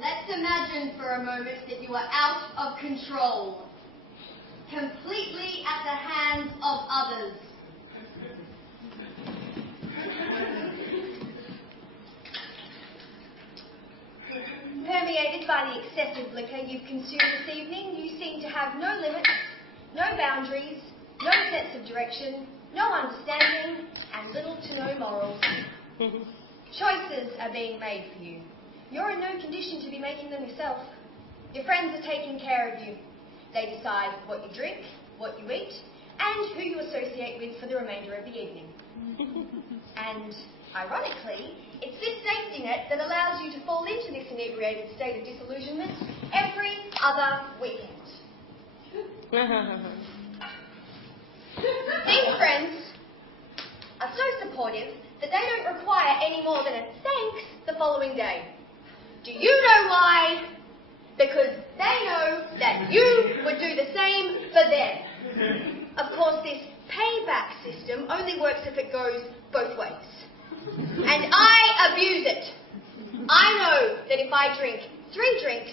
Let's imagine for a moment that you are out of control, completely at the hands of others. Permeated by the excessive liquor you've consumed this evening, you seem to have no limits, no boundaries, no sense of direction, no understanding, and little to no morals. Choices are being made for you. You're in no condition to be making them yourself. Your friends are taking care of you. They decide what you drink, what you eat, and who you associate with for the remainder of the evening. And, ironically, it's this safety net that allows you to fall into this inebriated state of disillusionment every other weekend. These friends are so supportive that they don't require any more than a thanks the following day. Do you know why? Because they know that you would do the same for them. Of course, this payback system only works if it goes both ways. And I abuse it. I know that if I drink 3 drinks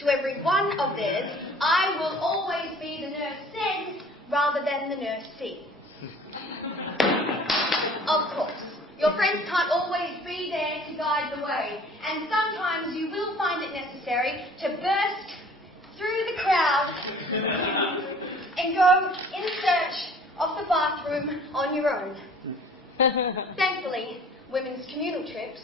to every one of theirs, I will always be the nurse said rather than the nurse sees. Of course, your friends can't always be there to guide the way, and sometimes you will find it necessary to burst through the crowd and go in search of the bathroom on your own. Thankfully, women's communal trips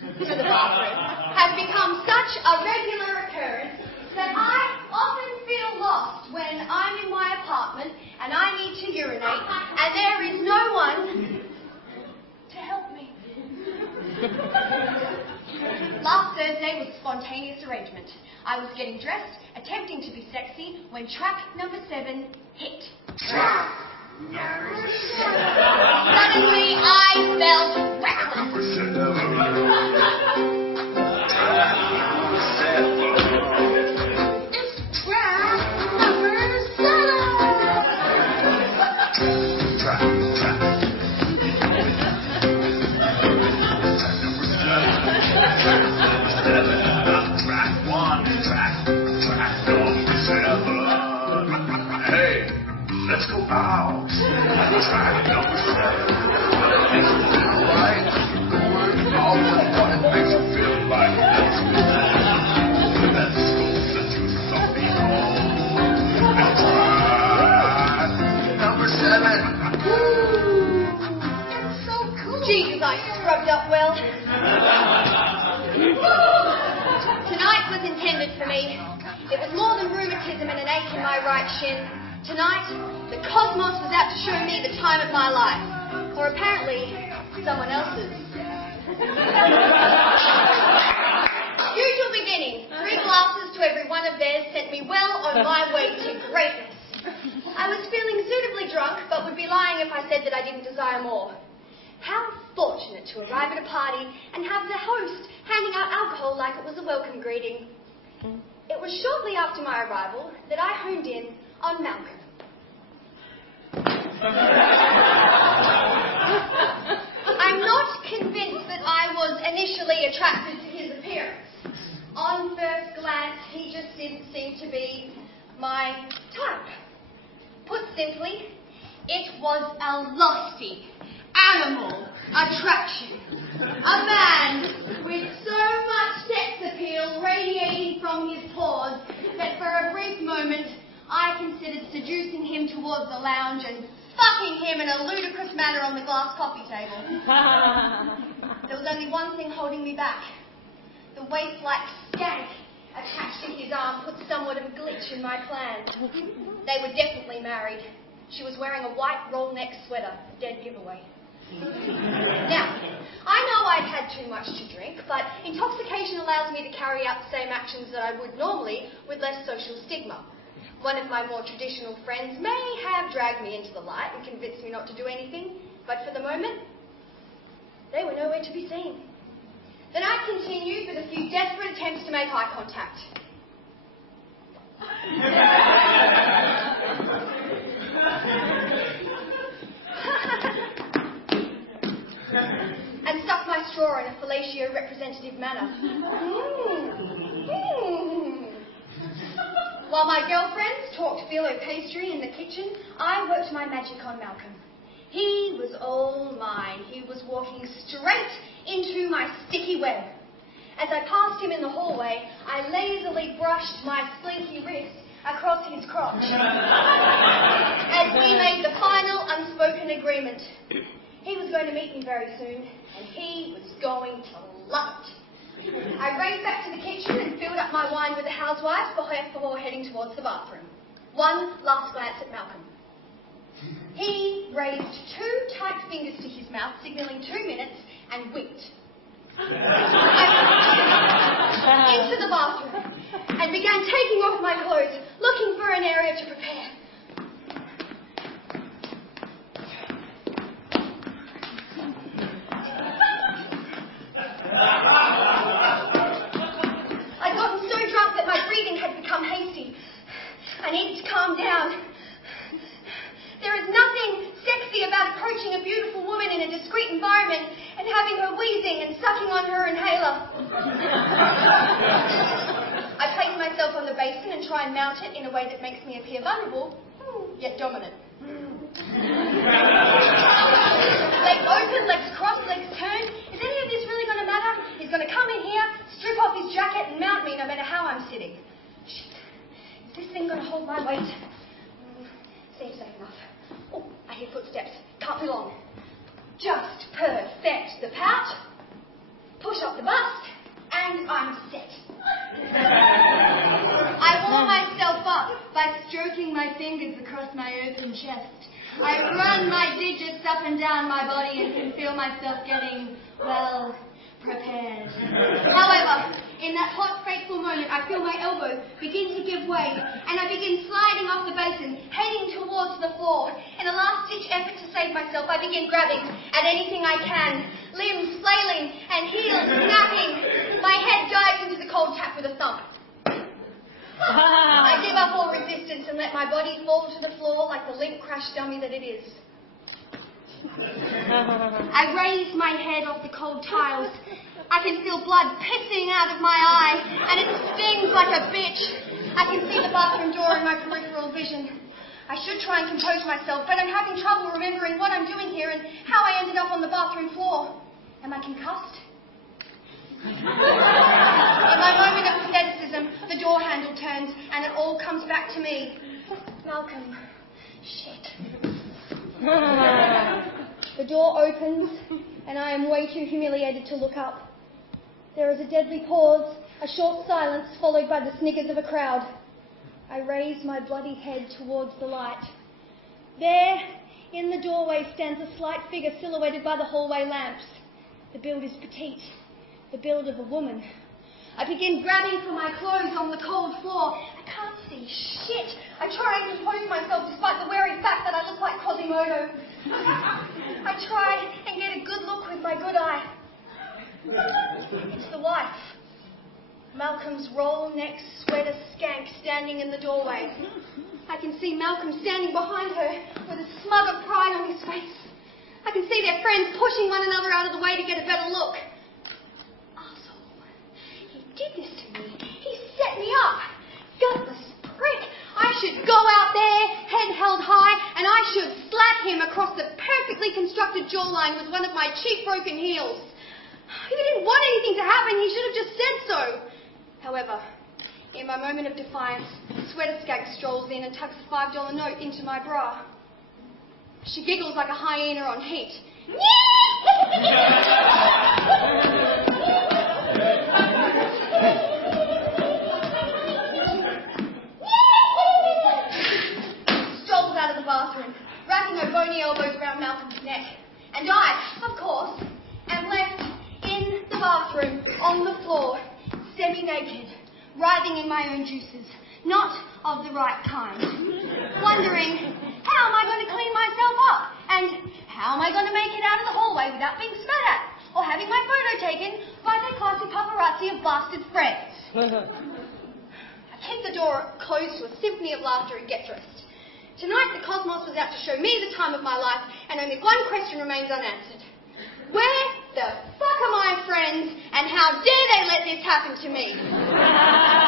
to the bathroom have become such a regular occurrence that I often feel lost when I'm in my apartment and I need to urinate and there is no one to help me. Last Thursday was a spontaneous arrangement. I was getting dressed, attempting to be sexy, when track number 7 hit. Suddenly, I felt reckless. It's track number 7. Track. Track 1, track number 7. Hey, let's go out. Track number 7. Makes you feel right. Going all what it makes you feel like. Let's go. Let's go set you something home. And track number 7. Woo! That's so cool. Jesus, I scrubbed up well. Tonight was intended for me. It was more than rheumatism and an ache in my right shin. Tonight, the cosmos was out to show me the time of my life. Or apparently, someone else's. Usual beginning. 3 glasses to every one of theirs sent me well on my way to greatness. I was feeling suitably drunk, but would be lying if I said that I didn't desire more. How fortunate to arrive at a party and have the host handing out alcohol like it was a welcome greeting. It was shortly after my arrival that I honed in on Malcolm. I'm not convinced that I was initially attracted to his appearance. On first glance, he just didn't seem to be my type. Put simply, it was a lusty animal attraction. A man with so much sex appeal radiating from his pores that for a brief moment I considered seducing him towards the lounge and fucking him in a ludicrous manner on the glass coffee table. There was only one thing holding me back. The waif-like skank attached to his arm put somewhat of a glitch in my plans. They were definitely married. She was wearing a white roll-neck sweater, a dead giveaway. Now, I know I'd had too much to drink, but intoxication allows me to carry out the same actions that I would normally with less social stigma. One of my more traditional friends may have dragged me into the light and convinced me not to do anything, but for the moment, they were nowhere to be seen. Then I continued with a few desperate attempts to make eye contact. And stuck my straw in a fellatio representative manner. While my girlfriends talked phyllo pastry in the kitchen, I worked my magic on Malcolm. He was all mine. He was walking straight into my sticky web. As I passed him in the hallway, I lazily brushed my slinky wrist across his crotch as we made the final unspoken agreement. He was going to meet me very soon, and he was going to love it. I raced back to the kitchen and filled up my wine with the housewives before heading towards the bathroom. One last glance at Malcolm. He raised 2 tight fingers to his mouth, signalling 2 minutes, and winked. I into the bathroom and began taking off my clothes, looking for an area to prepare. I'd gotten so drunk that my breathing had become hasty. I needed to calm down. There is nothing sexy about approaching a beautiful woman in a discreet environment and having her wheezing and sucking on her inhaler. I place myself on the basin and try and mount it in a way that makes me appear vulnerable, yet dominant. Legs open, legs crossed, legs turned. Is any of this really going to matter? He's going to come in here, strip off his jacket and mount me no matter how I'm sitting. Shit. Is this thing going to hold my weight? Seems safe enough. Oh, I hear footsteps. Can't be long. Just perfect the pout, push up the bust, and I'm set. I warm myself up by stroking my fingers across my open chest. I run my digits up and down my body and can feel myself getting, well, prepared. However, in that hot, fateful moment, I feel my elbow begin to give way, and I begin sliding off the basin, heading towards the floor. In a last-ditch effort to save myself, I begin grabbing at anything I can, limbs flailing and heels snapping. My head dives into the cold tap with a thump. I give up all resistance and let my body fall to the floor like the limp crash dummy that it is. I raise my head off the cold tiles. I can feel blood pissing out of my eye, and it stings like a bitch. I can see the bathroom door in my peripheral vision. I should try and compose myself, but I'm having trouble remembering what I'm doing here and how I ended up on the bathroom floor. Am I concussed? In my moment of patheticism, the door handle turns, and it all comes back to me. Malcolm. Shit. The door opens, and I am way too humiliated to look up. There is a deadly pause, a short silence, followed by the sniggers of a crowd. I raise my bloody head towards the light. There, in the doorway, stands a slight figure silhouetted by the hallway lamps. The build is petite, the build of a woman. I begin grabbing for my clothes on the cold floor. I can't see shit. I try and compose myself despite the wary fact that I look like Quasimodo. I try and get a good look with my good eye. It's the wife. Malcolm's roll-neck sweater skank standing in the doorway. I can see Malcolm standing behind her with a smug of pride on his face. I can see their friends pushing one another out of the way to get a better look. Arsehole. He did this to me. He set me up. Gutless prick. I should go out there, head held high, and I should slap him across the perfectly constructed jawline with one of my cheap broken heels. If he didn't want anything to happen, he should have just said so. However, in my moment of defiance, Sweater Skag strolls in and tucks a $5 note into my bra. She giggles like a hyena on heat. Strolls out of the bathroom, wrapping her bony elbows around Malcolm's neck. And I, of course, am left in the bathroom, on the floor, semi-naked, writhing in my own juices, not of the right kind. Wondering, how am I going to clean myself up? And how am I going to make it out of the hallway without being spat at? Or having my photo taken by their classy paparazzi of bastard friends? I keep the door closed to a symphony of laughter and get dressed. Tonight the cosmos was out to show me the time of my life, and only one question remains unanswered. Where the fuck fuck are my friends, and how dare they let this happen to me?